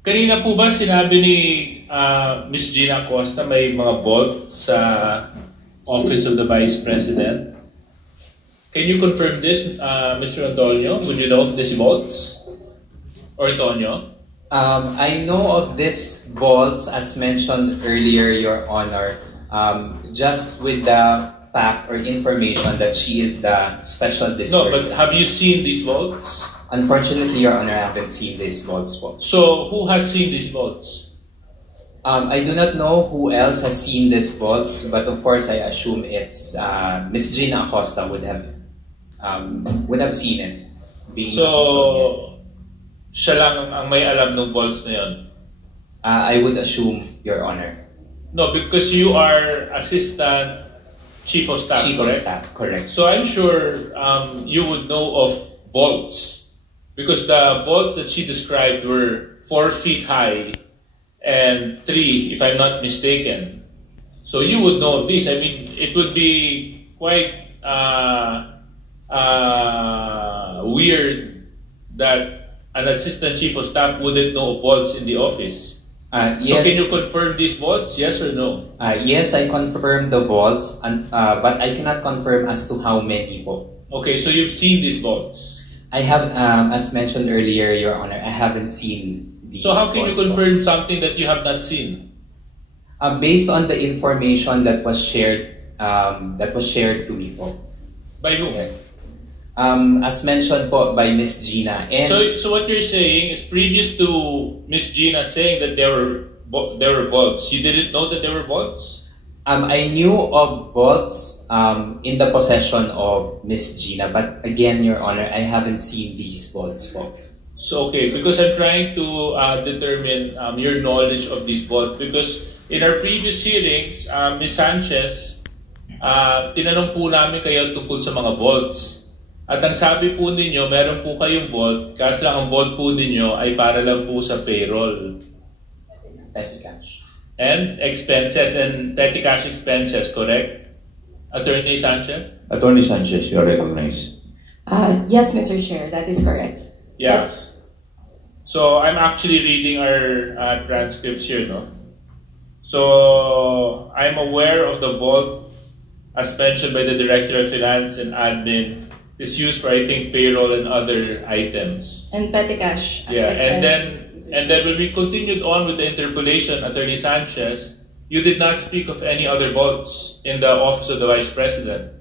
Kanina po ba sinabi ni Ms. Gina Acosta may mga vault sa Office of the Vice President? Can you confirm this, Mr. Antonio? Would you know of these vaults? Or Antonio? I know of these vaults as mentioned earlier, Your Honor, just with the fact or information that she is the special disperser. No, but have you seen these vaults? Unfortunately, Your Honor, I haven't seen these vaults. So, who has seen these vaults? I do not know who else has seen these vaults, but of course, I assume it's Ms. Gina Acosta would have seen it. Being so, siya lang ang may alam ng vaults na yun? I would assume, Your Honor. No, because you are Assistant Chief of Staff, Chief correct? of Staff, correct. So I'm sure you would know of vaults because the vaults that she described were 4 feet high and 3, if I'm not mistaken. So you would know of these. I mean, it would be quite weird that an Assistant Chief of Staff wouldn't know of vaults in the office. Yes. So can you confirm these vaults? Yes or no? Yes, I confirm the vaults, but I cannot confirm as to how many po. Okay, so you've seen these vaults. I have, as mentioned earlier, Your Honor, I haven't seen these. So how can you vaults confirm something that you have not seen? Based on the information that was shared to me po. By whom? As mentioned po by Ms. Gina. And So what you're saying is previous to Ms. Gina saying that there were vaults, you didn't know that there were vaults? I knew of vaults in the possession of Ms. Gina, but again, Your Honor, I haven't seen these vaults po. So okay, because I'm trying to determine your knowledge of these vaults, because in our previous hearings, Ms. Sanchez, tinanong po namin kayo tungkol sa mga vaults. At ang sabi po ninyo, meron po kayong vault, kaso lang ang vault po ninyo ay para lang po sa payroll. Petty cash. And expenses and petty cash expenses, correct? Attorney Sanchez? Attorney Sanchez, you are recognized. Yes, Mr. Chair, that is correct. Yes. So I'm actually reading our transcripts here, no? So I'm aware of the vault as mentioned by the Director of Finance and Admin is used for, I think, payroll and other items. And petty cash. Yeah, and expenses, then when we continued on with the interpellation, Attorney Sanchez, you did not speak of any other vaults in the Office of the Vice President.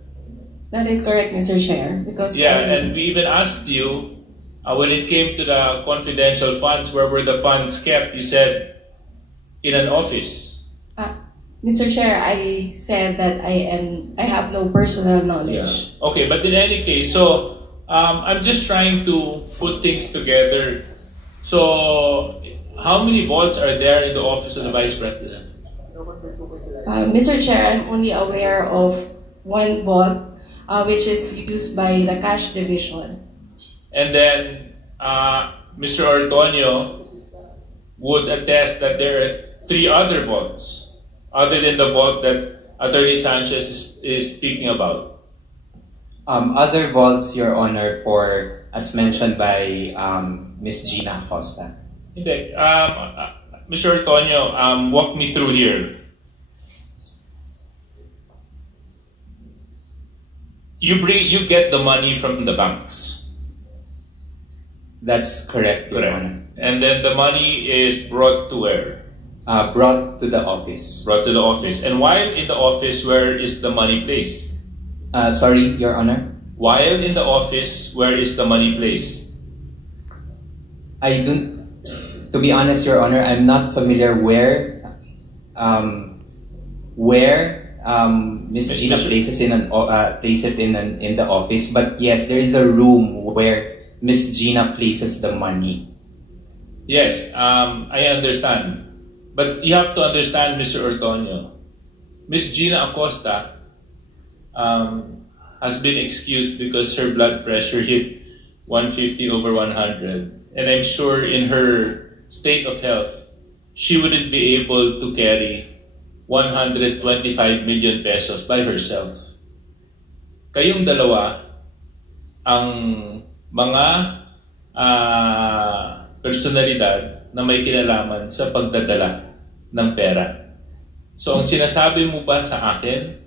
That is correct, Mr. Chair, because and we even asked you when it came to the confidential funds, where were the funds kept? You said in an office. Mr. Chair, I said that I have no personal knowledge. Yeah. Okay, but in any case, so I'm just trying to put things together. So how many vaults are there in the Office of the Vice President? Mr. Chair, I'm only aware of one vault, which is used by the cash division. And then Mr. Ortonio would attest that there are 3 other vaults other than the vault that Attorney Sanchez is speaking about. Other vaults, Your Honor, for as mentioned by Ms. Gina Acosta. Hindi. Mr. Ortonio, walk me through here. You get the money from the banks. That's correct, Your Honor. And then the money is brought to where? Brought to the office. Brought to the office. And while in the office, where is the money placed? Sorry, Your Honor? While in the office, where is the money placed? To be honest, Your Honor, I'm not familiar where Ms. Gina places it in the office. But yes, there is a room where Ms. Gina places the money. Yes, I understand. But you have to understand, Mr. Ortonio, Ms. Gina Acosta has been excused because her blood pressure hit 150 over 100. And I'm sure in her state of health, she wouldn't be able to carry 125 million pesos by herself. Kayong dalawa ang mga personalidad na may kinalaman sa pagdadala ng pera. So ang sinasabi mo ba sa akin,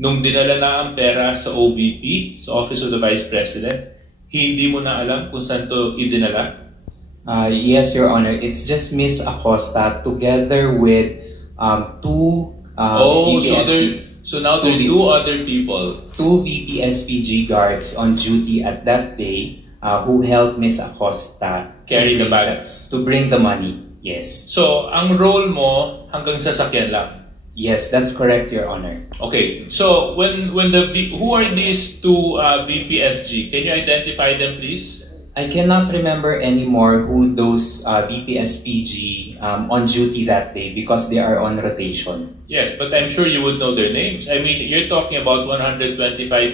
nung dinala na ang pera sa OVP, sa Office of the Vice President, hindi mo na alam kung saan to idinala? Yes, Your Honor. It's just Miss Acosta together with two so now there are two other people. Two VPSPG guards on duty at that day who helped Miss Acosta Carry the bags. To bring the money. Yes. So, ang role mo hanggang sasakyan lang? Yes, that's correct, Your Honor. Okay. So, who are these two VPSG? Can you identify them, please? I cannot remember anymore who those VPSPG on duty that day because they are on rotation. Yes, but I'm sure you would know their names. I mean, you're talking about 125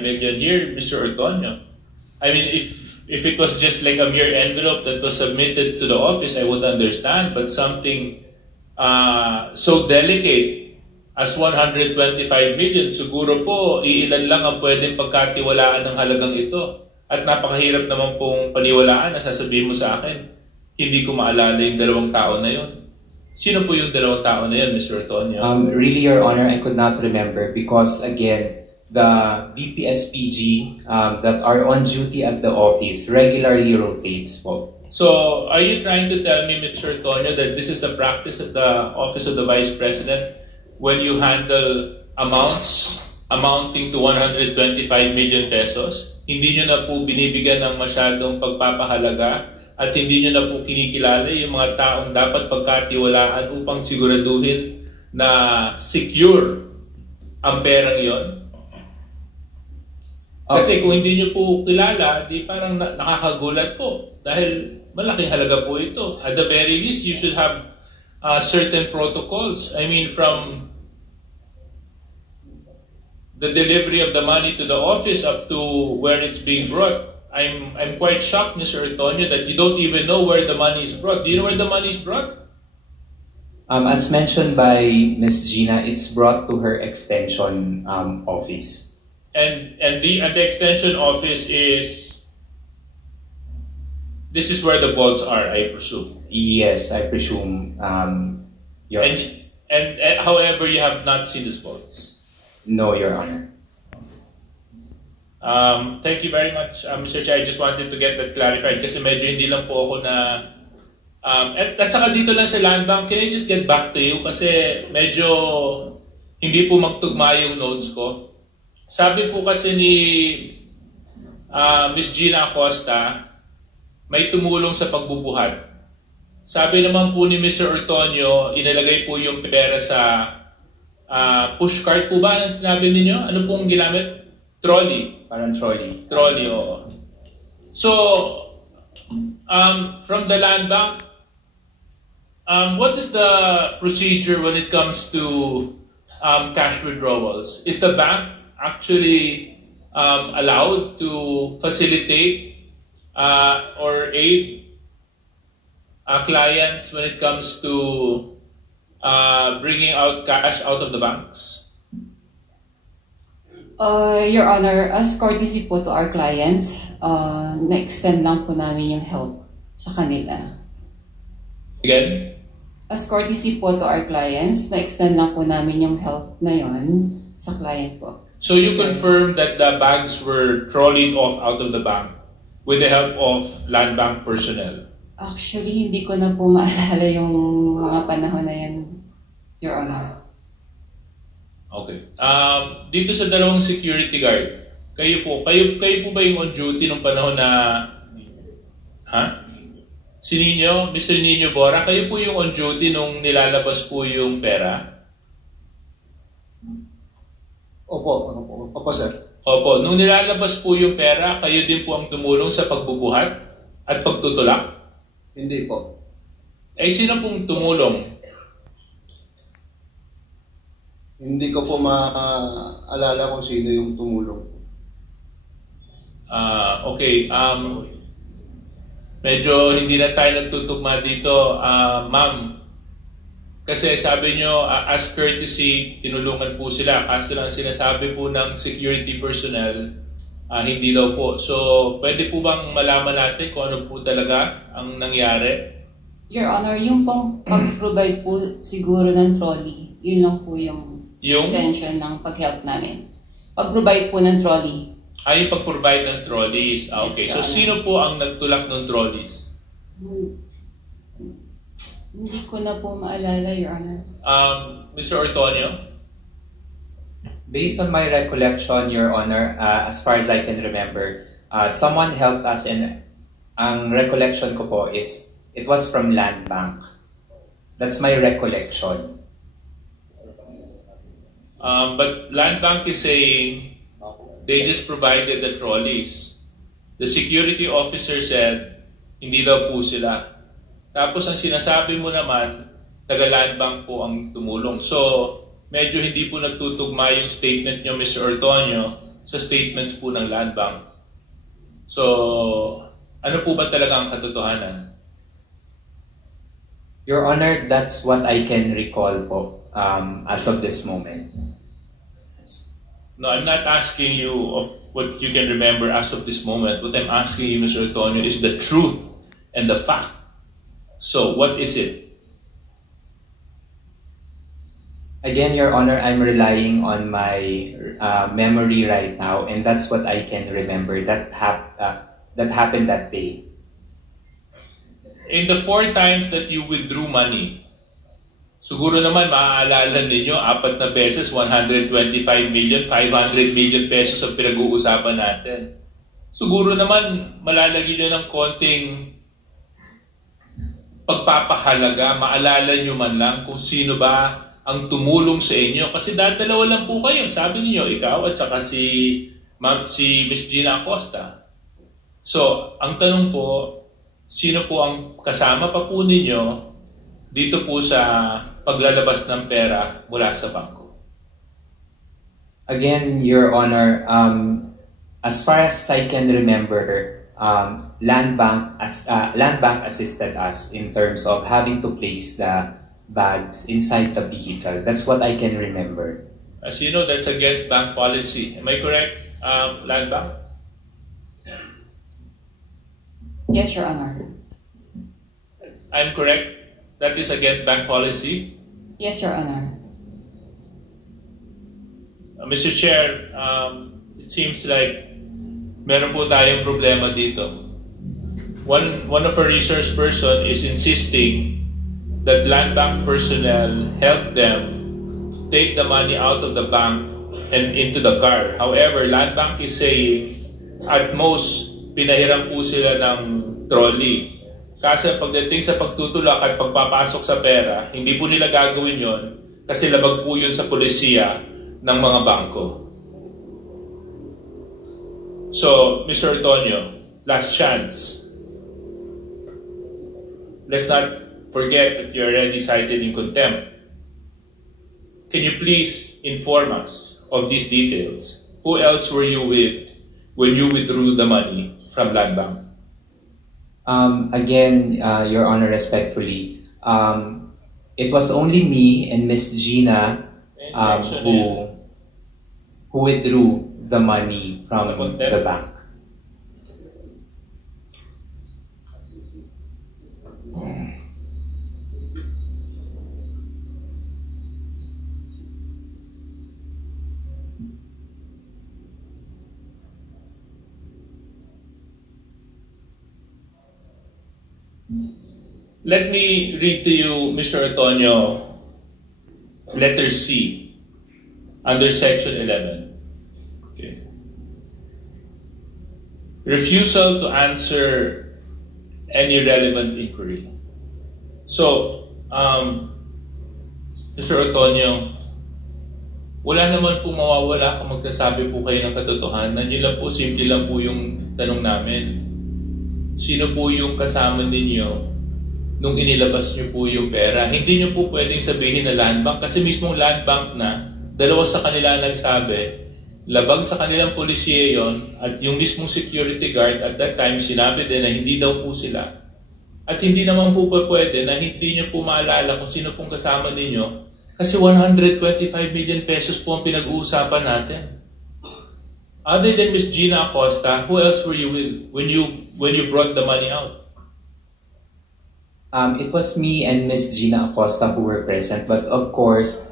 million here, Mr. Ortonio. I mean, if it was just like a mere envelope that was submitted to the office, I would understand. But something so delicate as 125 million, siguro po, iilan lang ang pwedeng pagkatiwalaan ng halagang ito. At napakahirap naman pong paniwalaan na sasabihin mo sa akin, hindi ko maalala yung dalawang tao na yun. Sino po yung dalawang tao na yun, Mr. Ortonio? Really, Your Honor, I could not remember because, again, the VPSPG that are on duty at the office regularly rotates po. So, are you trying to tell me, Mr. Ortonio, that this is the practice at the Office of the Vice President when you handle amounts amounting to 125 million pesos? Hindi nyo na po binibigyan ng masyadong pagpapahalaga at hindi nyo na po kinikilala yung mga taong dapat pagkatiwalaan upang siguraduhin na secure ang perang yon? Kasi kung hindi nyo po kilala, di parang nakakagulat po dahil malaking halaga po ito. At the very least, you should have certain protocols. I mean, from the delivery of the money to the office up to where it's being brought. I'm quite shocked, Mr. Ortonio, that you don't even know where the money is brought. Do you know where the money is brought? As mentioned by Ms. Gina, it's brought to her extension office. And the extension office is, this is where the vaults are, I presume. Yes, I presume. And however, you have not seen these vaults. No, Your Honor. Thank you very much, Mr. Chair. I just wanted to get that clarified kasi medyo hindi lang po ako na... at saka dito lang sa Land Bank, can I just get back to you? Kasi medyo hindi po magtugma yung notes ko. Sabi po kasi ni Ms. Gina Acosta, may tumulong sa pagbubuhat. Sabi naman po ni Mr. Ortonio, inilagay po yung pera sa... pushcart po ba ang sinabi ninyo? Ano pong ginamit? Trolley. Parang trolley. Trolley, oo. So, from the Land Bank, what is the procedure when it comes to cash withdrawals? Is the bank actually allowed to facilitate or aid clients when it comes to bringing out cash out of the banks? Your Honor, as courtesy po to our clients, na-extend lang po namin yung help sa kanila. Again? As courtesy po to our clients, na-extend lang po namin yung help na yon sa client po. So you confirm that the bags were trolleyed off out of the bank with the help of Land Bank personnel? Actually, hindi ko na po maalala yung mga panahon na yan, Your Honor. Okay. Dito sa dalawang security guard, kayo po ba yung on duty nung panahon na si Nino, Mr. Nino Bora, kayo po yung on duty nung nilalabas po yung pera? Opo, sir. Opo, nung nilalabas po yung pera, kayo din po ang tumulong sa pagbubuhat at pagtutulak? Hindi po. Eh, sino pong tumulong? Hindi ko po maalala kung sino yung tumulong. Okay. Medyo hindi na tayo nagtutugma dito. Ma'am, kasi sabi nyo, as courtesy, tinulungan po sila. Kaso lang sinasabi po ng security personnel, hindi daw po. So, pwede po bang malaman natin kung ano po talaga ang nangyari? Your Honor, yung pong pag-provide po siguro ng trolley, yun lang po yung extension ng pag-help namin. Pag-provide po ng trolley. Yung pag-provide ng trolleys. Okay. Yes, So, sino po ang nagtulak ng trolleys? Hindi ko na po maalala, Your Honor. Mr. Ortonio? Based on my recollection, Your Honor, as far as I can remember, someone helped us, and ang recollection ko po is it was from Land Bank. That's my recollection. But Land Bank is saying they just provided the trolleys. The security officer said, hindi daw po sila. Tapos ang sinasabi mo naman, taga Land Bank po ang tumulong. So, medyo hindi po nagtutugma yung statement nyo, Mr. Ortonio, sa statements po ng Land Bank. So, ano po ba talaga ang katotohanan? Your Honor, that's what I can recall po as of this moment. No, I'm not asking you of what you can remember as of this moment. What I'm asking you, Mr. Ortonio, is the truth and the fact. So, what is it? Again, Your Honor, I'm relying on my memory right now, and that's what I can remember that happened that day. In the 4 times that you withdrew money, siguro naman maaalala ninyo, 4 na beses, 125 million, 500 million pesos ang pinag-uusapan natin. Siguro naman malalagyan nyo ng konting pagpapahalaga, maalala nyo man lang kung sino ba ang tumulong sa inyo. Kasi dalawa lang po kayo. Sabi niyo, ikaw at saka si Miss Gina Acosta. So, ang tanong po, sino po ang kasama pa po ninyo dito po sa paglalabas ng pera mula sa bangko? Again, Your Honor, as far as I can remember, Land Bank assisted us in terms of having to place the bags inside the vehicle. That's what I can remember. As you know, that's against bank policy. Am I correct, Land Bank? Yes, Your Honor. I'm correct? That is against bank policy? Yes, Your Honor. Mr. Chair, it seems like meron po tayong problema dito. One of our resource person is insisting that Land Bank personnel help them take the money out of the bank and into the car. However, Land Bank is saying at most pinahiram po sila ng trolley. Kasi pagdating sa pagtutulak at pagpapasok sa pera, hindi po nila gagawin yon kasi labag po yun sa polisiya ng mga bangko. So, Mr. Ortonio, last chance. Let's not forget that you're already cited in contempt. Can you please inform us of these details? Who else were you with when you withdrew the money from Land Bank? Again, Your Honor, respectfully, it was only me and Miss Gina who withdrew the money from the bank. Let me read to you, Mr. Ortonio, letter C, under section 11. Okay. Refusal to answer any relevant inquiry. So, Mr. Ortonio, wala naman po mawawala kung magsasabi po kayo ng katotohanan. Yun lang po, simple lang po yung tanong namin. Sino po yung kasama ninyo nung inilabas niyo po yung pera? Hindi niyo po pwedeng sabihin na Land Bank kasi mismong Land Bank na, dalawa sa kanila nagsabi, labag sa kanilang polisiye yon at yung mismong security guard at that time sinabi din na hindi daw po sila. At hindi naman po pwede na hindi niyo po maalala kung sino pong kasama ninyo kasi 125 million pesos po ang pinag-uusapan natin. Other than Miss Gina Acosta, who else were you with when you brought the money out? It was me and Miss Gina Acosta who were present, but of course,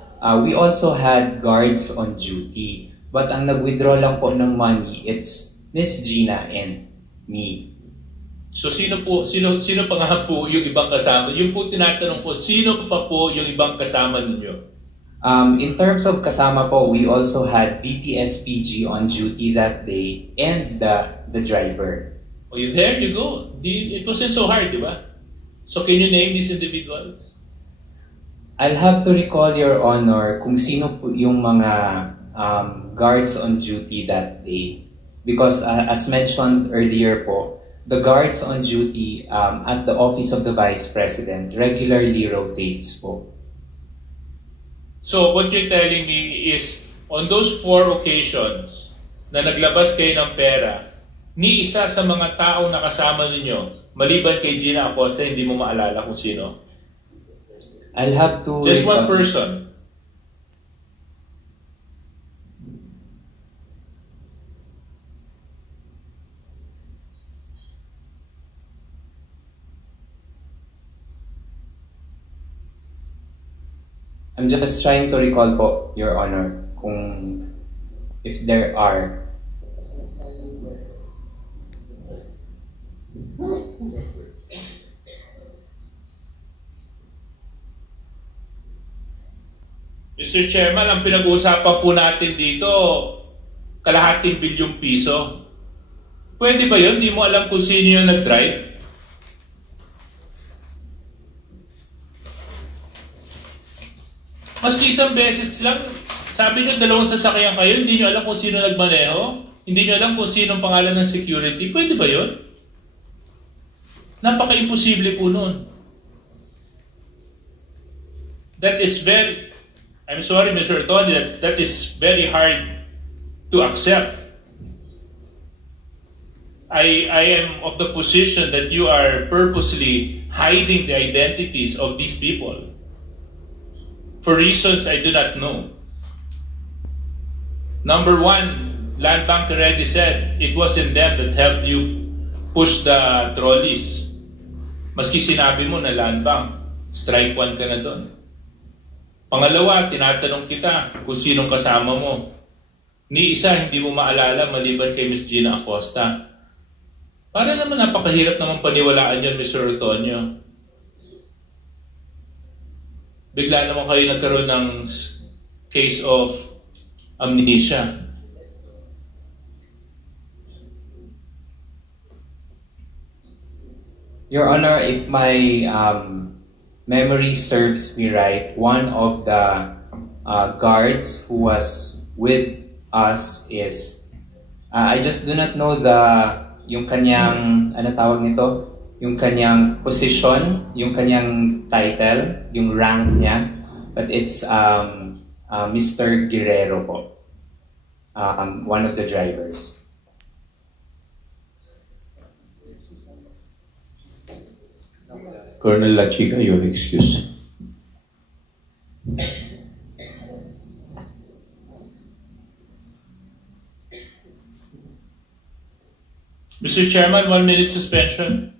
we also had guards on duty. But ang nag-withdraw lang po ng money, it's Miss Gina and me. So sino pa nga po yung ibang kasama? Yung po tinatanong po, sino pa po yung ibang kasama ninyo? In terms of kasama po, we also had BPSPG on duty that day and the driver. Oh, there you go. It wasn't so hard, di ba? So can you name these individuals? I'll have to recall, Your Honor, kung sino po yung mga guards on duty that day. Because as mentioned earlier po, the guards on duty at the Office of the Vice President regularly rotates po. So what you're telling me is, on those 4 occasions na naglabas kayo ng pera, ni isa sa mga tao na kasama ninyo, maliban kay Gina Acosta, hindi mo maalala kung sino? I'll have to... Just one person. I'm just trying to recall po, Your Honor, kung if there are. Mr. Chairman, ang pinag-uusapan po natin dito, kalahating bilyong piso. Pwede ba yun? Di mo alam kung sino yung nag-drive? Maski isang beses lang, sabi nyo 2 sasakyan kayo, hindi nyo alam kung sino nagmaneho, hindi nyo alam kung sino ang pangalan ng security. Pwede ba yun? Napaka-imposible po nun. That is very... I'm sorry, Mr. Tony, that is very hard to accept. I am of the position that you are purposely hiding the identities of these people for reasons I do not know. Number 1, Land Bank already said it wasn't them that helped you push the trolleys. Maski sinabi mo na Land Bank, strike 1 ka na doon. Pangalawa, tinatanong kita kung sinong kasama mo. Ni isa, hindi mo maalala maliban kay Miss Gina Acosta. Para naman napakahirap naman paniwalaan yun, Mr. Antonio. Bigla naman kayo nagkaroon ng case of amnesia. Your Honor, if my memory serves me right, one of the guards who was with us is, I just do not know yung kanyang, ano tawag nito? Yung kanyang position, yung kanyang title, yung rank niya. But it's Mr. Guerrero po, one of the drivers. Colonel Lachica, you're excused. Mr. Chairman, 1 minute suspension.